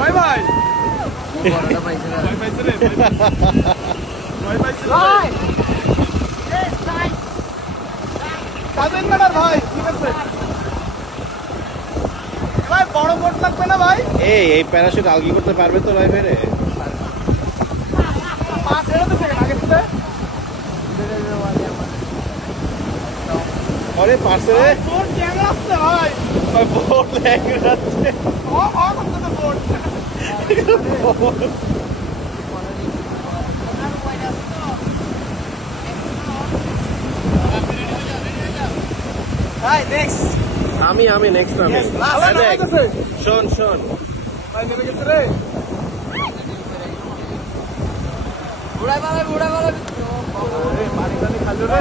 ভাই ভাই বড়টা পাইছে না। ভাই পাইছে রে ভাই পাইছে ভাই কাজের ম্যাডার ভাই ঠিক আছে ভাই বড় বোট লাগবে না ভাই এই প্যারাশুট আলগি করতে পারবে তো ভাই ফেরে? পা ছেড়ে তো সেকেন্ড আগে থেকে আরে পারছে রে তোর ক্যামেরা আসছে ভাই ভাই বোট লেগে যাচ্ছে করতে তো বোট ভাই নেক্সট আমি নেক্সট আমি Yes, last এই দেখ, নামাইতেছে। শোন ভাই নেমে গেছে রে বুড়াই পালাবি পানি টানি খাইলো রে